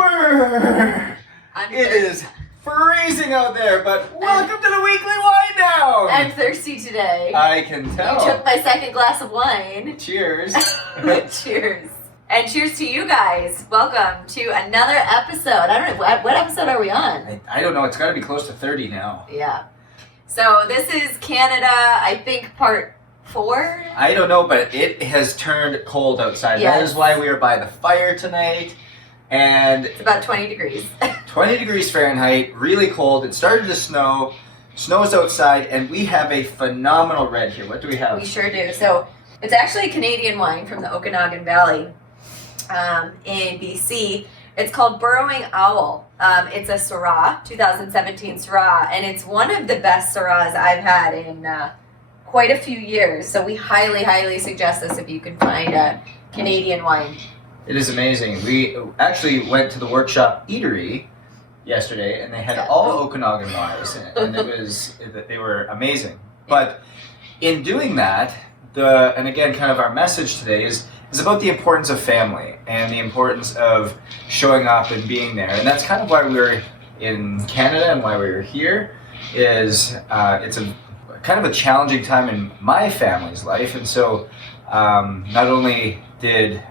Brrr. It is freezing out there, but welcome to the weekly Winedown! I'm thirsty today. I can tell. You took my second glass of wine. Cheers. Cheers. And cheers to you guys. Welcome to another episode. I don't know, what episode are we on? I don't know, it's got to be close to 30 now. Yeah. So this is Canada, I think part 4? I don't know, but it has turned cold outside. Yes. That is why we are by the fire tonight. And it's about 20 degrees. 20 degrees Fahrenheit, really cold. It started to snow. Snow's outside, and we have a phenomenal red here. What do we have? We sure do. So it's actually a Canadian wine from the Okanagan Valley in BC. It's called Burrowing Owl. It's a Syrah, 2017 Syrah, and it's one of the best Syrahs I've had in quite a few years. So we highly, highly suggest this if you can find a Canadian wine. It is amazing. We actually went to the Workshop Eatery yesterday, and they had all Okanagan wines, and they were amazing. But in doing that, and again, kind of our message today is about the importance of family and the importance of showing up and being there. And that's kind of why we're in Canada and why we're here. It's a kind of a challenging time in my family's life, and so not only did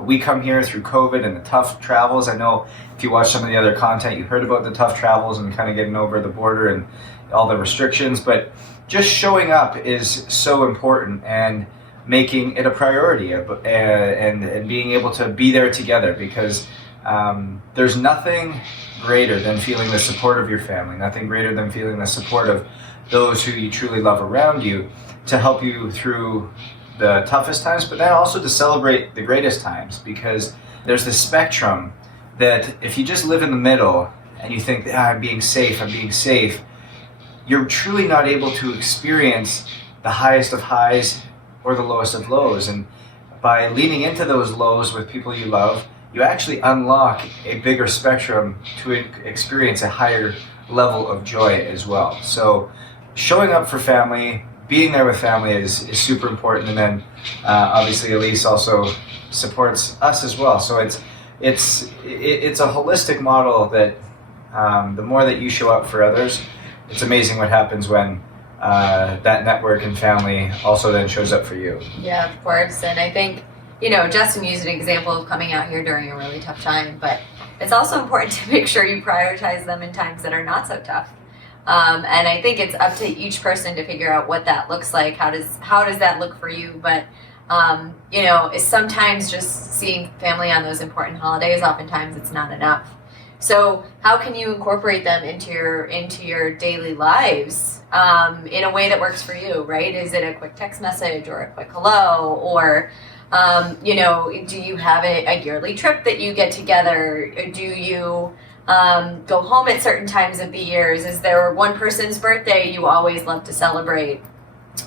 we come here through COVID and the tough travels. I know if you watch some of the other content, you heard about the tough travels and kind of getting over the border and all the restrictions, but just showing up is so important and making it a priority and being able to be there together, because there's nothing greater than feeling the support of your family, nothing greater than feeling the support of those who you truly love around you to help you through the toughest times, but then also to celebrate the greatest times, because there's this spectrum that if you just live in the middle and you think, I'm being safe, you're truly not able to experience the highest of highs or the lowest of lows. And by leaning into those lows with people you love, you actually unlock a bigger spectrum to experience a higher level of joy as well. So showing up for family, being there with family is super important, and then obviously Elise also supports us as well. So it's a holistic model that the more that you show up for others, it's amazing what happens when that network and family also then shows up for you. Yeah, of course. And I think, Justin used an example of coming out here during a really tough time, but it's also important to make sure you prioritize them in times that are not so tough. And I think it's up to each person to figure out what that looks like. How does that look for you? But it's sometimes just seeing family on those important holidays. Oftentimes, it's not enough. So how can you incorporate them into your daily lives in a way that works for you? Right? Is it a quick text message or a quick hello, or do you have a yearly trip that you get together? Do you go home at certain times of the years? Is there one person's birthday you always love to celebrate?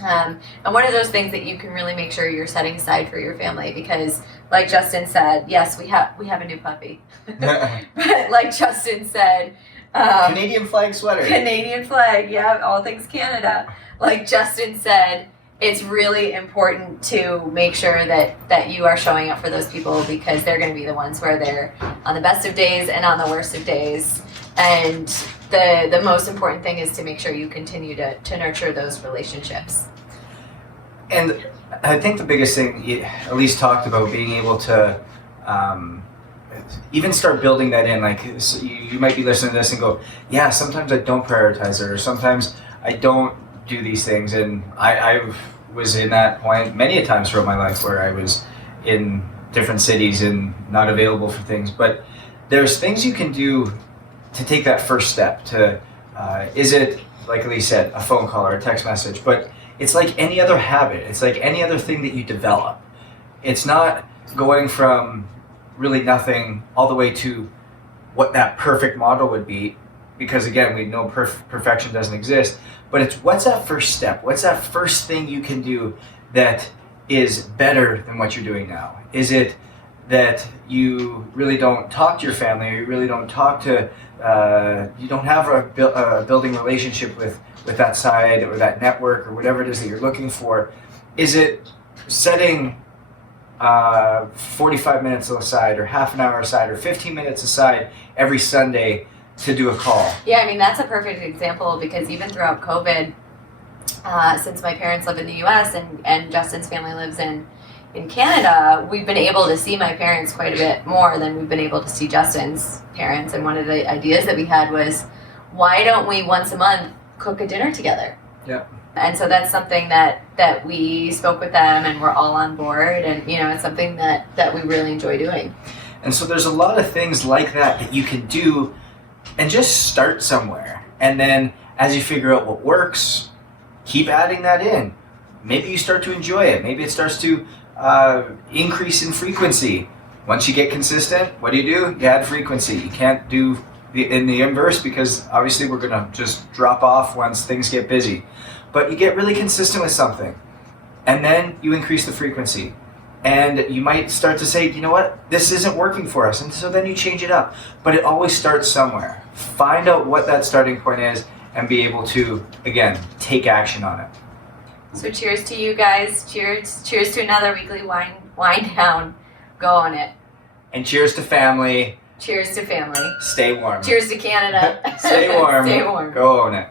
And what are those things that you can really make sure you're setting aside for your family? Because like Justin said, yes, we have a new puppy. But like Justin said, Canadian flag sweater. Canadian flag, yeah, all things Canada. Like Justin said, it's really important to make sure that you are showing up for those people, because they're going to be the ones where they're on the best of days and on the worst of days. And the most important thing is to make sure you continue to nurture those relationships. And I think the biggest thing, Elise talked about being able to even start building that in. Like, so you might be listening to this and go, yeah, sometimes I don't prioritize it, or sometimes I don't do these things. And I was in that point many a times throughout my life where I was in different cities and not available for things. But there's things you can do to take that first step to, is it, like Elise said, a phone call or a text message? But it's like any other habit. It's like any other thing that you develop. It's not going from really nothing all the way to what that perfect model would be, because again, we know perfection doesn't exist, but it's what's that first step? What's that first thing you can do that is better than what you're doing now? Is it that you really don't talk to your family, or you really don't talk to, you don't have a building relationship with that side or that network or whatever it is that you're looking for? Is it setting 45 minutes aside or half an hour aside or 15 minutes aside every Sunday to do a call. Yeah, I mean, that's a perfect example because even throughout COVID, since my parents live in the US and Justin's family lives in Canada, we've been able to see my parents quite a bit more than we've been able to see Justin's parents. And one of the ideas that we had was, why don't we once a month cook a dinner together? Yeah. And so that's something that we spoke with them and we're all on board, and it's something that we really enjoy doing. And so there's a lot of things like that you can do and just start somewhere. And then as you figure out what works, keep adding that in. Maybe you start to enjoy it. Maybe it starts to increase in frequency. Once you get consistent, what do? You add frequency. You can't do in the inverse because obviously we're going to just drop off once things get busy. But you get really consistent with something, and then you increase the frequency. And you might start to say, you know what, this isn't working for us. And so then you change it up. But it always starts somewhere. Find out what that starting point is and be able to, again, take action on it. So cheers to you guys. Cheers to another weekly wine down. Go on it. And cheers to family. Cheers to family. Stay warm. Cheers to Canada. Stay warm. Stay warm. Go own it.